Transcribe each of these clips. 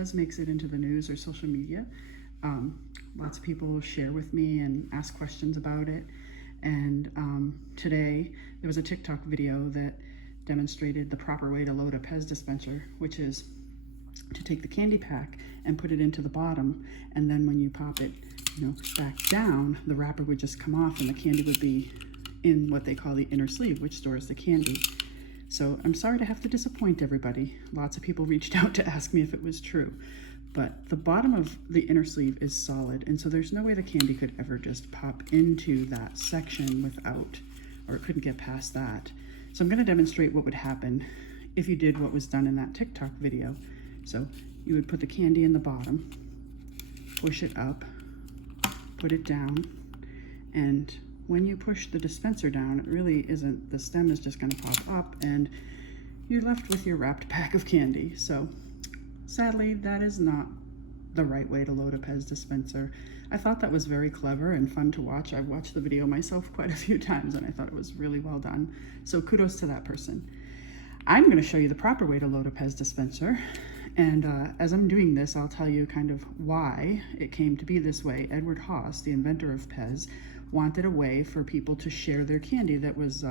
Pez makes it into the news or social media. Lots of people share with me and ask questions about it. And today there was a TikTok video that demonstrated the proper way to load a Pez dispenser, which is to take the candy pack and put it into the bottom, and then when you pop it, back down, the wrapper would just come off and the candy would be in what they call the inner sleeve, which stores the candy. So I'm sorry to have to disappoint everybody. Lots of people reached out to ask me if it was true, but the bottom of the inner sleeve is solid, and so there's no way the candy could ever just pop into that section without, or it couldn't get past that. So I'm going to demonstrate what would happen if you did what was done in that TikTok video. So you would put the candy in the bottom, push it up, put it down, and when you push the dispenser down, it really isn't, the stem is just going to pop up and you're left with your wrapped pack of candy. So sadly, that is not the right way to load a Pez dispenser. I thought that was very clever and fun to watch. I've watched the video myself quite a few times and I thought it was really well done. So kudos to that person. I'm going to show you the proper way to load a Pez dispenser. And as I'm doing this, I'll tell you kind of why it came to be this way. Edward Haas, the inventor of Pez, wanted a way for people to share their candy that was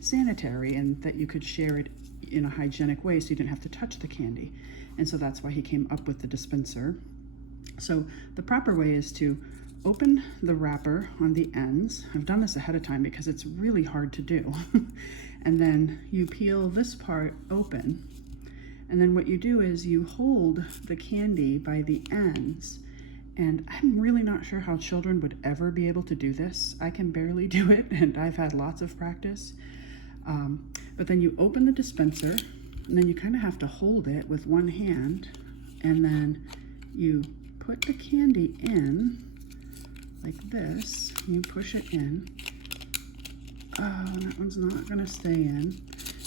sanitary and that you could share it in a hygienic way so you didn't have to touch the candy. And so that's why he came up with the dispenser. So the proper way is to open the wrapper on the ends. I've done this ahead of time because it's really hard to do. And then you peel this part open. And then what you do is you hold the candy by the ends. And I'm really not sure how children would ever be able to do this. I can barely do it, and I've had lots of practice. But then you open the dispenser, and then you kind of have to hold it with one hand, and then you put the candy in like this. You push it in. Oh, that one's not gonna stay in.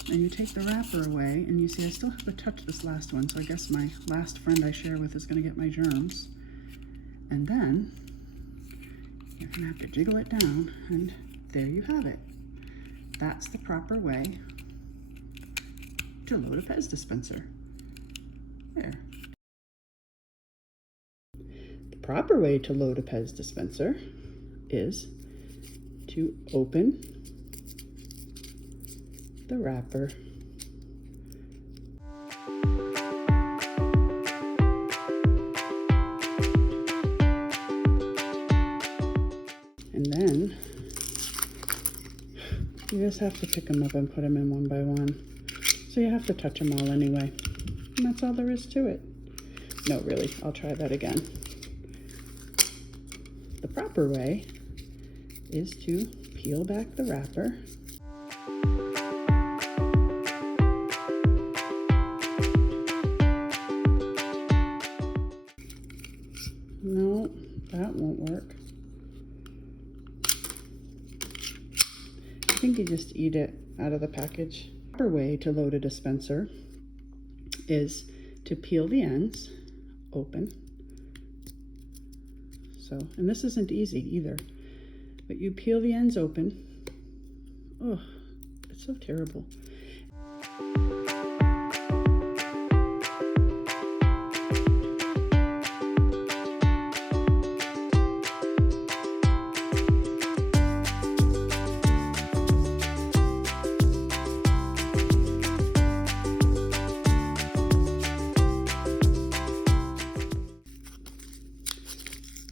And you take the wrapper away, and you see I still have to touch this last one, so I guess my last friend I share with is gonna get my germs. And then you're gonna have to jiggle it down, and there you have it. That's the proper way to load a Pez dispenser. There. The proper way to load a Pez dispenser is to open the wrapper. And then you just have to pick them up and put them in one by one. So you have to touch them all anyway. And that's all there is to it. No, really, I'll try that again. The proper way is to peel back the wrapper. No, that won't work. I think you just eat it out of the package. The proper way to load a dispenser is to peel the ends open. So, and this isn't easy either, but you peel the ends open. Oh, it's so terrible.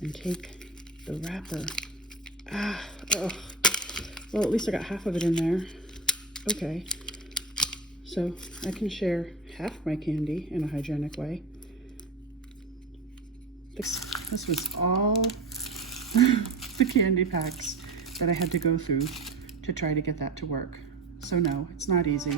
And take the wrapper. Well, at least I got half of it in there. Okay, so I can share half my candy in a hygienic way. This was all the candy packs that I had to go through to try to get that to work. So no, it's not easy.